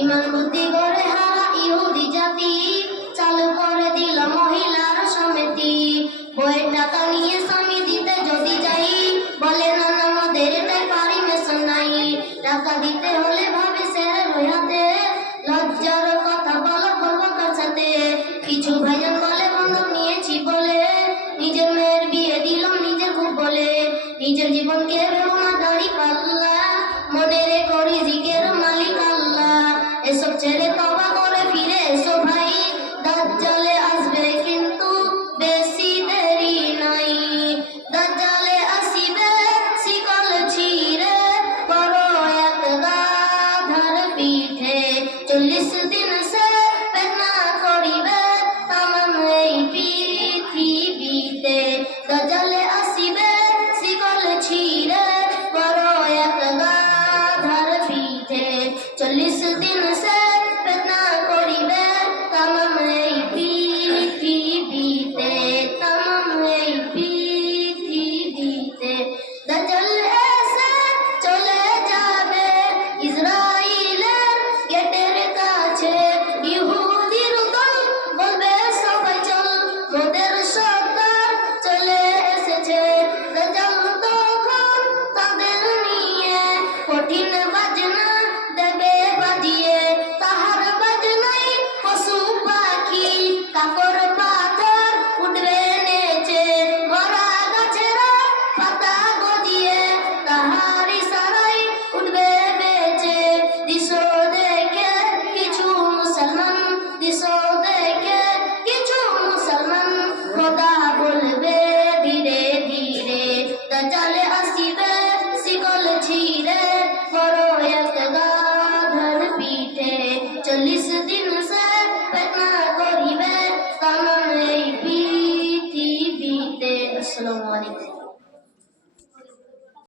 ইমান বুদ্ধি করে হারা ইহুদি জাতি, চালু করে দিল মহিলার সমিতি। বইয়ের টাকা নিয়ে স্বামী দিতে যদি যাই, বলে না আমাদের এটাই পারমিশন নাই। টাকা দিতে হলে ভাবে স্যার রইহাতে, লজ্জার কথা বলবো কার সাথে। কিছু ভাইজান বলে বন্ধক নিয়েছি বলে, নিজের মেয়ের বিয়ে দিল নিজের খুব বলে। নিজের জীবনকে ভেবো না দাড়ি পাল্লা, মনে রেখো রিজিকের মালিক আল্লাহ। এসব ছেড়ে তওবা করে ফিরে এসো ভাই, দাজ্জালে আসবে কিন্তু বেশি দেরি নাই। দাজ্জালে আসিবে শিকল ছিঁড়ে, বড় এক গাধার পিঠে। 40 দিন সে বেদনা করিবে তামাম এই পৃথিবীতে। দাজ্জালে আসিবে শিকল ছিঁড়ে, বড় এক গাধার পিঠে। 40 দিন সে বেদনা করিবে তামাম এই পৃথিবীতে, তামাম এই পৃথিবীতে। দাজ্জাল এসে চলে যাবে ইসরাইলের গেটের কাছে, ইহুদির দল বলবে সবাই চল, মোদের সরদার চলে এসেছে। দাজ্জাল তখন তাদের নিয়ে কঠিন বাজনা দেবে বাজিয়ে, তাহার বাজনাই পশু পাখি কাকর পাথর উঠবে নেচে। মরা গাছেরা পাতা গজিয়ে তাহার ইশারায় উঠবে বেঁচে। দৃশ্য দেখে কিছু মুসলমান, দৃশ্য দেখে কিছু মুসলমান খোদা বলবে ধীরে ধীরে। দাজ্জালে আসিবে শিকল ছিঁড়ে, বড় এক গাধার পিঠে। 40 দিন সে বেদনা করিবে তামাম এই পৃথিবীতে। আসসালামু আলাইকুম।